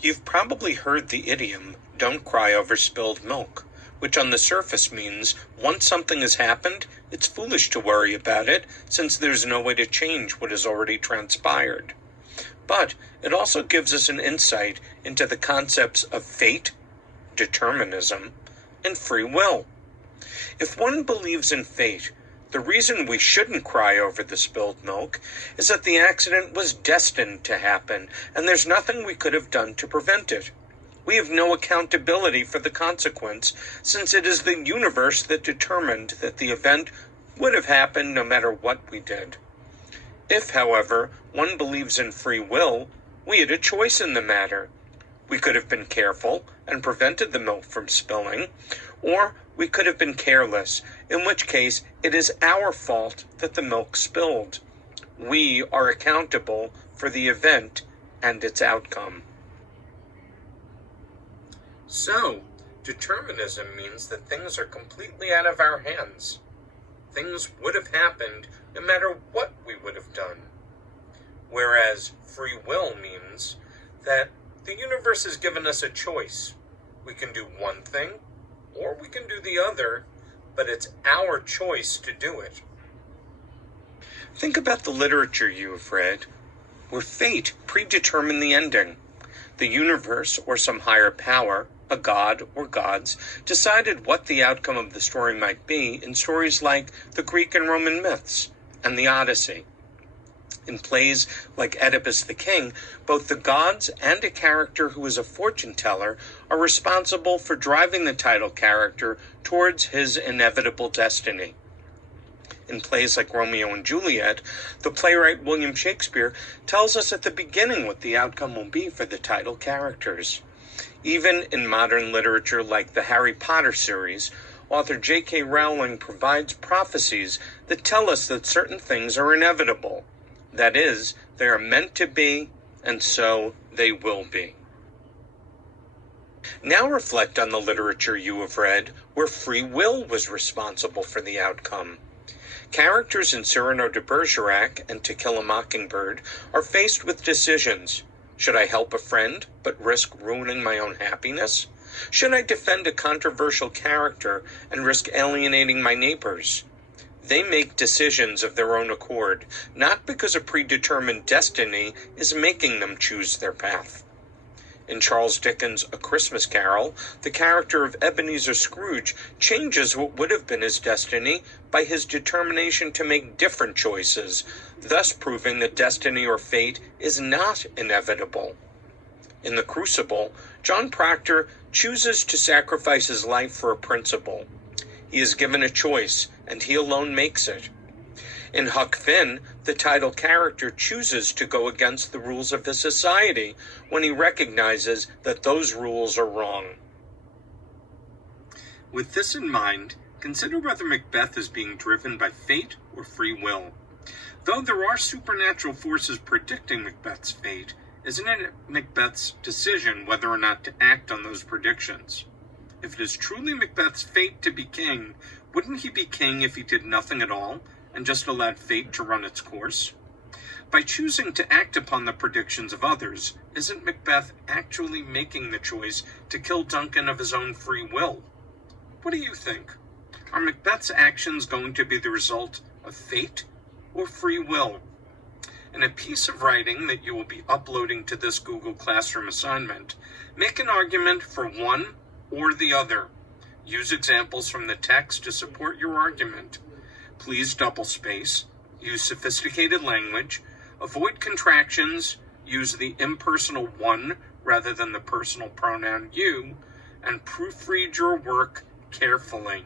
You've probably heard the idiom, "don't cry over spilled milk," which on the surface means once something has happened, it's foolish to worry about it since there's no way to change what has already transpired. But it also gives us an insight into the concepts of fate, determinism, and free will. If one believes in fate, the reason we shouldn't cry over the spilled milk is that the accident was destined to happen, and there's nothing we could have done to prevent it. We have no accountability for the consequence, since it is the universe that determined that the event would have happened no matter what we did. If, however, one believes in free will, we had a choice in the matter. We could have been careful and prevented the milk from spilling, or we could have been careless, in which case it is our fault that the milk spilled. We are accountable for the event and its outcome. So, determinism means that things are completely out of our hands. Things would have happened no matter what we would have done. Whereas free will means that the universe has given us a choice. We can do one thing, or we can do the other, but it's our choice to do it. Think about the literature you have read, where fate predetermined the ending. The universe, or some higher power, a god or gods, decided what the outcome of the story might be in stories like the Greek and Roman myths and the Odyssey. In plays like Oedipus the King, both the gods and a character who is a fortune teller are responsible for driving the title character towards his inevitable destiny. In plays like Romeo and Juliet, the playwright William Shakespeare tells us at the beginning what the outcome will be for the title characters. Even in modern literature like the Harry Potter series, author J.K. Rowling provides prophecies that tell us that certain things are inevitable. That is, they are meant to be, and so they will be. Now reflect on the literature you have read where free will was responsible for the outcome. Characters in Cyrano de Bergerac and To Kill a Mockingbird are faced with decisions. Should I help a friend, but risk ruining my own happiness? Should I defend a controversial character and risk alienating my neighbors? They make decisions of their own accord, not because a predetermined destiny is making them choose their path. In Charles Dickens' A Christmas Carol, the character of Ebenezer Scrooge changes what would have been his destiny by his determination to make different choices, thus proving that destiny or fate is not inevitable. In The Crucible, John Proctor chooses to sacrifice his life for a principle. He is given a choice, and he alone makes it. In Huck Finn, the title character chooses to go against the rules of his society when he recognizes that those rules are wrong. With this in mind, consider whether Macbeth is being driven by fate or free will. Though there are supernatural forces predicting Macbeth's fate, isn't it Macbeth's decision whether or not to act on those predictions? If it is truly Macbeth's fate to be king, wouldn't he be king if he did nothing at all and just allowed fate to run its course? By choosing to act upon the predictions of others, isn't Macbeth actually making the choice to kill Duncan of his own free will? What do you think? Are Macbeth's actions going to be the result of fate or free will? In a piece of writing that you will be uploading to this Google Classroom assignment, make an argument for one or the other. Use examples from the text to support your argument. Please doublespace, use sophisticated language, avoid contractions, use the impersonal one rather than the personal pronoun you, and proofread your work carefully.